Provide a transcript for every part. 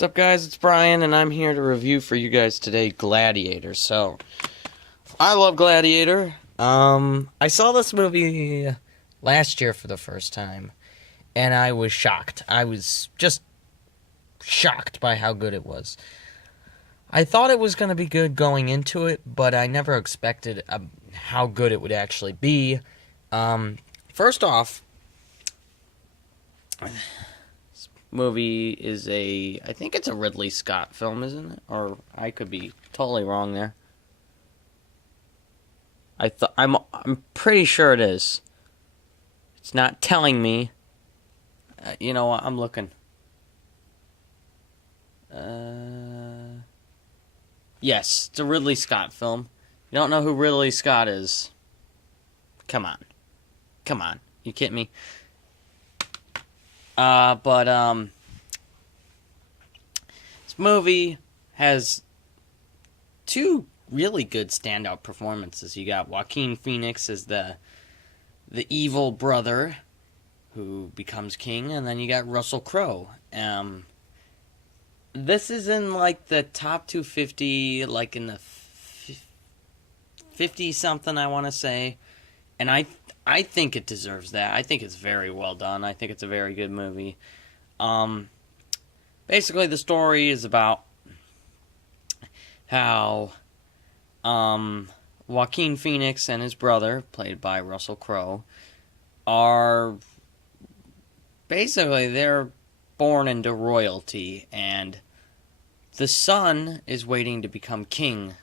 What's up, guys? It's Brian, and I'm here to review for you guys today Gladiator. So, I love Gladiator. I saw this movie last year for the first time, and I was shocked. I was just shocked by how good it was. I thought it was going to be good going into it, but I never expected how good it would actually be. First off, movie is I think it's a Ridley Scott film, isn't it? Or I could be totally wrong there. I'm pretty sure it is. It's not telling me. You know what? I'm looking. Yes, it's a Ridley Scott film. You don't know who Ridley Scott is? Come on. You kidding me? This movie has two really good standout performances. You got Joaquin Phoenix as the evil brother who becomes king, and then you got Russell Crowe. This is in like the top 250, like in the 50 something, I want to say, and I think it deserves that. I think it's very well done. I think it's a very good movie. Basically, the story is about how Joaquin Phoenix and his brother, played by Russell Crowe, are basically they're born into royalty, and the son is waiting to become king,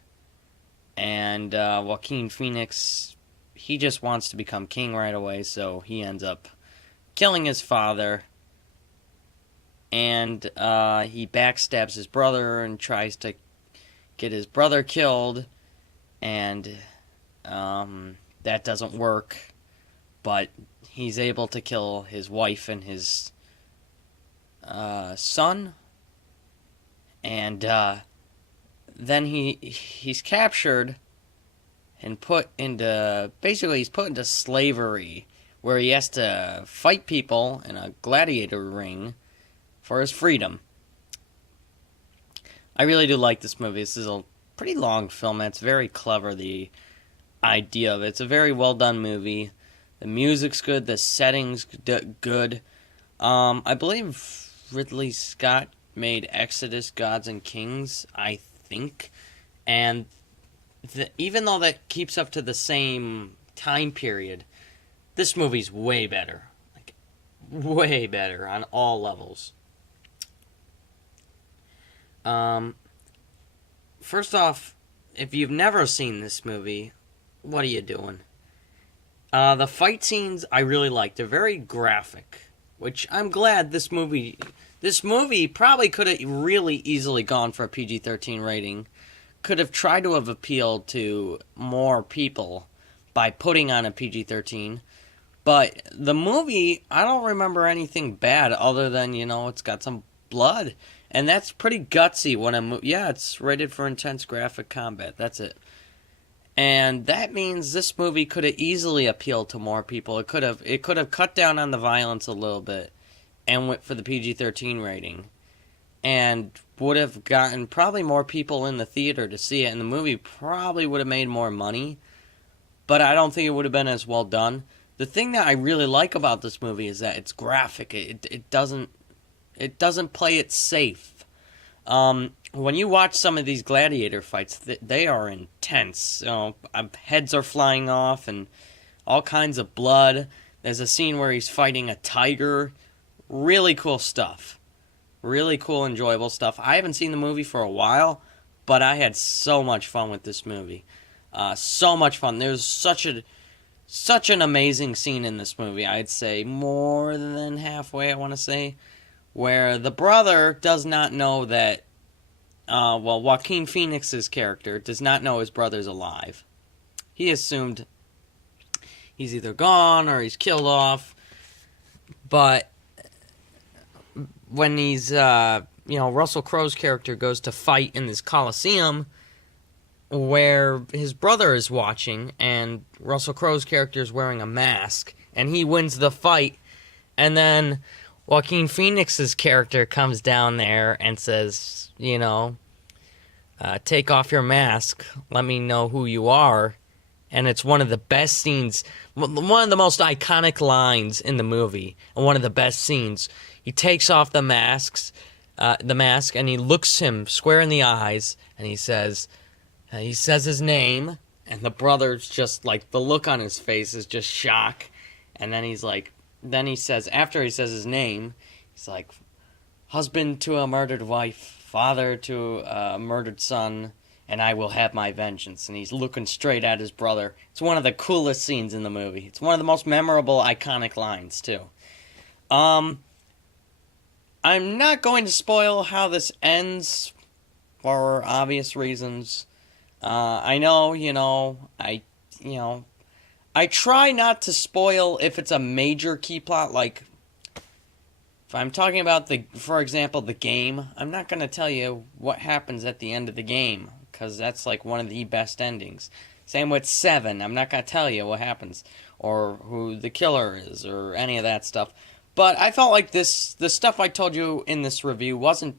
and Joaquin Phoenix, he just wants to become king right away, so he ends up killing his father, and he backstabs his brother and tries to get his brother killed, and that doesn't work, but he's able to kill his wife and his son, and then he's captured and he's put into slavery, where he has to fight people in a gladiator ring for his freedom. I really do like this movie. This is a pretty long film, and it's very clever, the idea of it. It's a very well done movie. The music's good, the setting's good. I believe Ridley Scott made Exodus, Gods and Kings, I think, and even though that keeps up to the same time period, this movie's way better. Like, way better on all levels. First off, if you've never seen this movie, what are you doing? The fight scenes I really like. They're very graphic, which I'm glad this movie probably could have really easily gone for a PG-13 rating. Could have tried to have appealed to more people by putting on a PG-13. But the movie, I don't remember anything bad other than, it's got some blood. And that's pretty gutsy when it's rated for intense graphic combat. That's it. And that means this movie could have easily appealed to more people. It could have cut down on the violence a little bit and went for the PG-13 rating. And would have gotten probably more people in the theater to see it, and the movie probably would have made more money, but I don't think it would have been as well done. The thing that I really like about this movie is that it's graphic. It doesn't play it safe. When you watch some of these gladiator fights, they are intense. Heads are flying off and all kinds of blood. There's a scene where he's fighting a tiger. Really cool stuff. Really cool, enjoyable stuff. I haven't seen the movie for a while, but I had so much fun with this movie. So much fun. There's such an amazing scene in this movie. I'd say more than halfway, I want to say, where the brother does not know that, Joaquin Phoenix's character does not know his brother's alive. He assumed he's either gone or he's killed off, but when he's, Russell Crowe's character goes to fight in this Coliseum where his brother is watching, and Russell Crowe's character is wearing a mask, and he wins the fight, and then Joaquin Phoenix's character comes down there and says, take off your mask, let me know who you are. And it's one of the best scenes, one of the most iconic lines in the movie, and one of the best scenes. He takes off the mask, and he looks him square in the eyes, and he says his name, and the brother's just like, the look on his face is just shock. And then he says, after he says his name, he's like, husband to a murdered wife, father to a murdered son, and I will have my vengeance. And he's looking straight at his brother. It's one of the coolest scenes in the movie. It's one of the most memorable, iconic lines, too. I'm not going to spoil how this ends for obvious reasons. I know, I try not to spoil if it's a major key plot, like, if I'm talking about, for example, the game, I'm not going to tell you what happens at the end of the game, because that's, like, one of the best endings. Same with 7, I'm not going to tell you what happens, or who the killer is, or any of that stuff. But I felt like the stuff I told you in this review wasn't,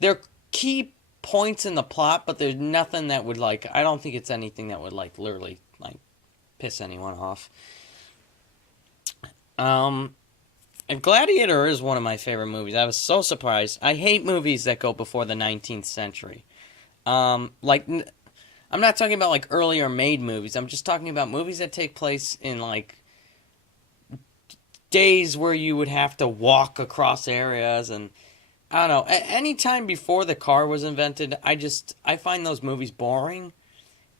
they're key points in the plot, but there's nothing that would, like, I don't think it's anything that would, like, literally, like, piss anyone off. And Gladiator is one of my favorite movies. I was so surprised. I hate movies that go before the 19th century. I'm not talking about, like, earlier made movies. I'm just talking about movies that take place in, like, days where you would have to walk across areas, and I don't know. Any time before the car was invented, I find those movies boring.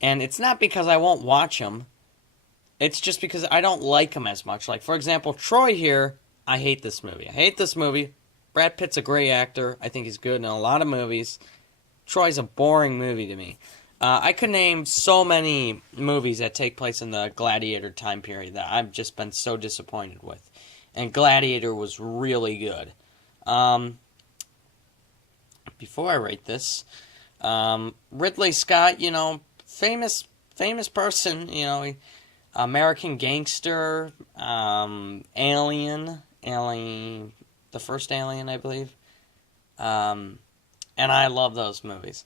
And it's not because I won't watch them. It's just because I don't like them as much. Like, for example, Troy here, I hate this movie. Brad Pitt's a great actor. I think he's good in a lot of movies. Troy's a boring movie to me. I could name so many movies that take place in the Gladiator time period that I've just been so disappointed with. And Gladiator was really good. Before I rate this, Ridley Scott, famous person, American Gangster, Alien, the first Alien, I believe. And I love those movies.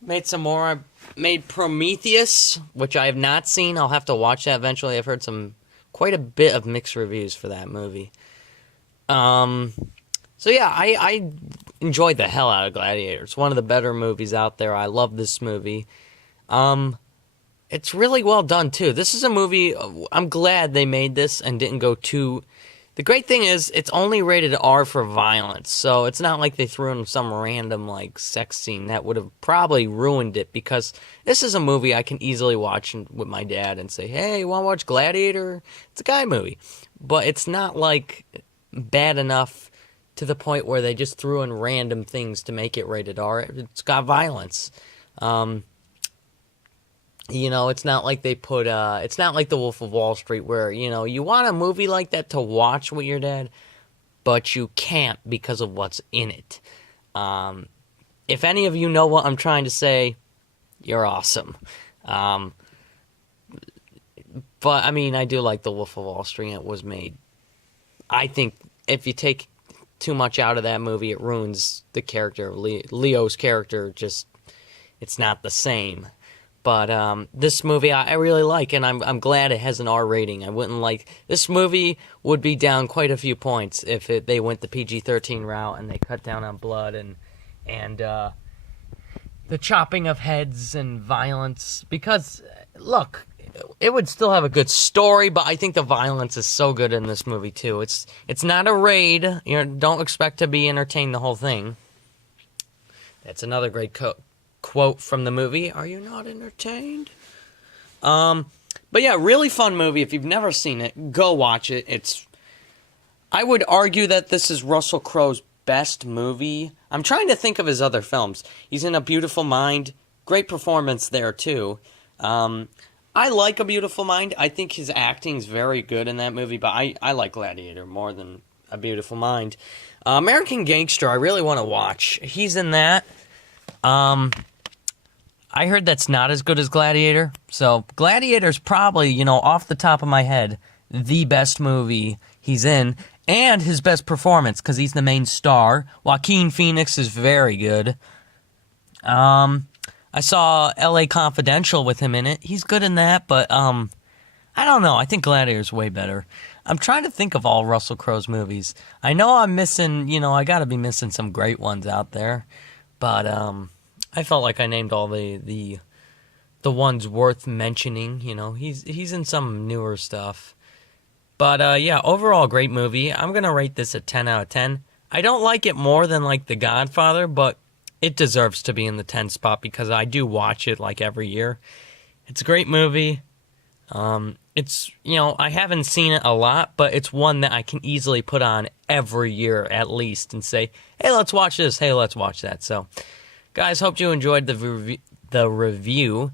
Made some more. I made Prometheus, which I have not seen. I'll have to watch that eventually. I've heard quite a bit of mixed reviews for that movie. So yeah, I enjoyed the hell out of Gladiator. It's one of the better movies out there. I love this movie. It's really well done, too. This is a movie, I'm glad they made this and didn't go too... The great thing is, it's only rated R for violence, so it's not like they threw in some random, like, sex scene that would have probably ruined it, because this is a movie I can easily watch with my dad and say, hey, you want to watch Gladiator? It's a guy movie. But it's not, like, bad enough to the point where they just threw in random things to make it rated R. It's got violence. It's not like they put, it's not like The Wolf of Wall Street where, you want a movie like that to watch with your dad, but you can't because of what's in it. If any of you know what I'm trying to say, you're awesome. But, I mean, I do like The Wolf of Wall Street. It was made. I think if you take too much out of that movie, it ruins the character of Leo's character. It's not the same. But this movie I really like, and I'm glad it has an R rating. I wouldn't like... This movie would be down quite a few points if they went the PG-13 route and they cut down on blood and the chopping of heads and violence. Because, look, it would still have a good story, but I think the violence is so good in this movie, too. It's not a raid. Don't expect to be entertained the whole thing. That's another great quote from the movie. Are you not entertained? But yeah, really fun movie. If you've never seen it, go watch it. I would argue that this is Russell Crowe's best movie. I'm trying to think of his other films. He's in A Beautiful Mind. Great performance there, too. I like A Beautiful Mind. I think his acting's very good in that movie, but I like Gladiator more than A Beautiful Mind. American Gangster, I really want to watch. He's in that. I heard that's not as good as Gladiator. So Gladiator's probably, off the top of my head, the best movie he's in. and his best performance, because he's the main star. Joaquin Phoenix is very good. I saw L.A. Confidential with him in it. He's good in that, but I don't know. I think Gladiator's way better. I'm trying to think of all Russell Crowe's movies. I know I'm missing, I gotta be missing some great ones out there. But I felt like I named all the ones worth mentioning. He's in some newer stuff. But yeah, overall great movie. I'm gonna rate this a 10 out of 10. I don't like it more than like The Godfather, but it deserves to be in the 10 spot because I do watch it like every year. It's a great movie. It's, I haven't seen it a lot, but it's one that I can easily put on every year at least and say, hey, let's watch this. Hey, let's watch that. So, guys, hope you enjoyed the review.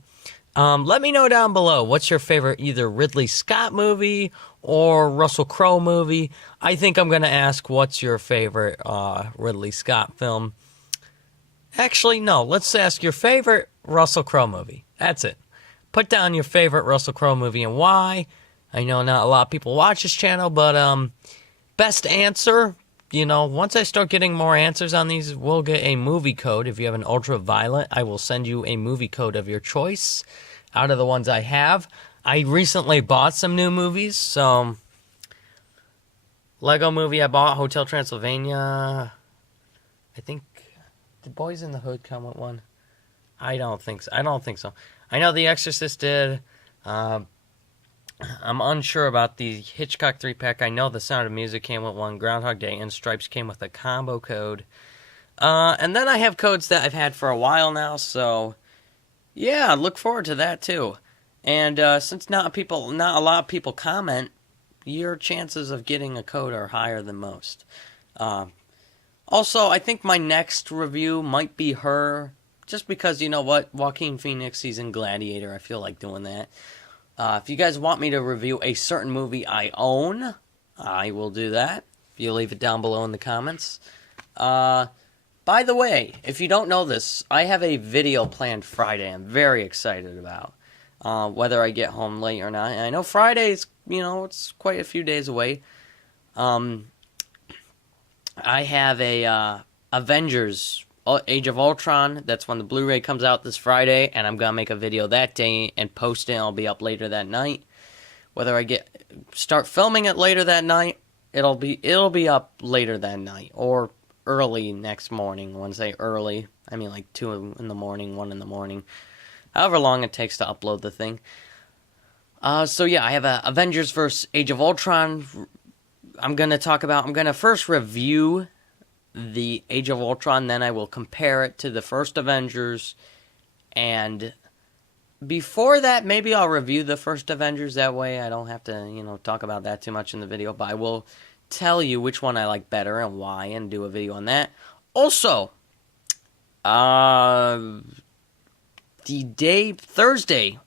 Let me know down below what's your favorite either Ridley Scott movie or Russell Crowe movie. I think I'm going to ask what's your favorite Ridley Scott film. Actually, no. Let's ask your favorite Russell Crowe movie. That's it. Put down your favorite Russell Crowe movie and why. I know not a lot of people watch this channel, but best answer, once I start getting more answers on these, we'll get a movie code. If you have an ultraviolet, I will send you a movie code of your choice out of the ones I have. I recently bought some new movies, so Lego movie I bought, Hotel Transylvania. I think, did Boys in the Hood come with one? I don't think so. I know The Exorcist did. I'm unsure about the Hitchcock 3-pack. I know The Sound of Music came with one. Groundhog Day and Stripes came with a combo code. And then I have codes that I've had for a while now, so yeah, look forward to that too. And since not a lot of people comment, your chances of getting a code are higher than most. Also, I think my next review might be her. Just because, you know what, Joaquin Phoenix, he's in Gladiator. I feel like doing that. If you guys want me to review a certain movie I own, I will do that. You leave it down below in the comments. By the way, if you don't know this, I have a video planned Friday I'm very excited about. Whether I get home late or not. And I know Friday's, it's quite a few days away. I have a Avengers Age of Ultron. That's when the Blu-ray comes out this Friday, and I'm gonna make a video that day and post it. It'll be up later that night. Whether I start filming it later that night, it'll be up later that night or early next morning. When I say early, I mean like 2 in the morning, 1 in the morning, however long it takes to upload the thing. So yeah, I have a Avengers vs. Age of Ultron. I'm gonna first review the Age of Ultron, then I will compare it to the first Avengers, and before that, maybe I'll review the first Avengers, that way I don't have to, talk about that too much in the video, but I will tell you which one I like better and why, and do a video on that. Also, Thursday,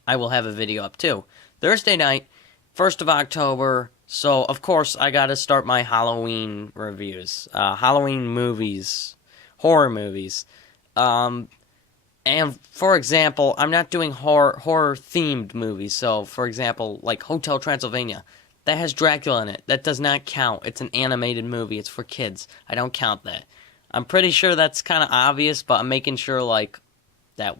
I will have a video up too. Thursday night, 1st of October, so, of course, I gotta start my Halloween reviews. Halloween movies. Horror movies. And, for example, I'm not doing horror-themed movies. So, for example, like Hotel Transylvania. That has Dracula in it. That does not count. It's an animated movie. It's for kids. I don't count that. I'm pretty sure that's kind of obvious, but I'm making sure, that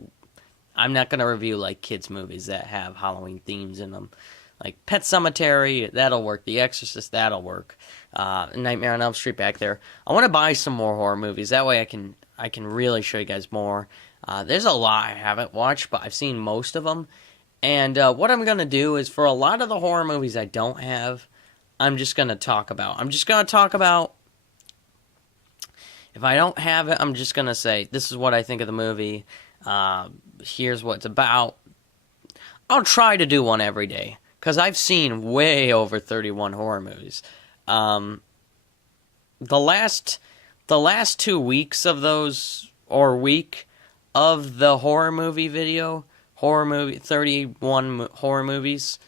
I'm not gonna review, kids' movies that have Halloween themes in them. Like Pet Sematary, that'll work. The Exorcist, that'll work. Nightmare on Elm Street back there. I want to buy some more horror movies. That way I can really show you guys more. There's a lot I haven't watched, but I've seen most of them. And what I'm going to do is for a lot of the horror movies I don't have, I'm just going to talk about. If I don't have it, I'm just going to say, this is what I think of the movie. Here's what it's about. I'll try to do one every day. Because I've seen way over 31 horror movies. The last 2 weeks of those, or week, of the horror movie video, 31 horror movies,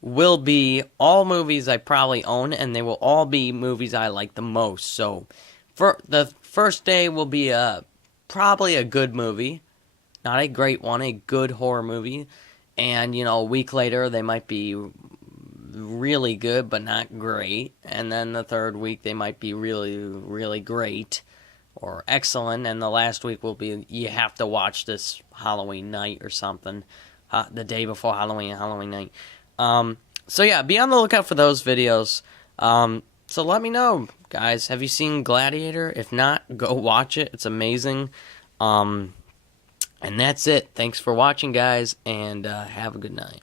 will be all movies I probably own, and they will all be movies I like the most. So, for the first day will be probably a good movie. Not a great one, a good horror movie. And, a week later, they might be really good but not great, and then the third week they might be really, really great or excellent, and the last week will be you have to watch this Halloween night or something, the day before Halloween night. So yeah, be on the lookout for those videos. So let me know, guys. Have you seen Gladiator? If not, go watch it. It's amazing. And that's it. Thanks for watching, guys, and have a good night.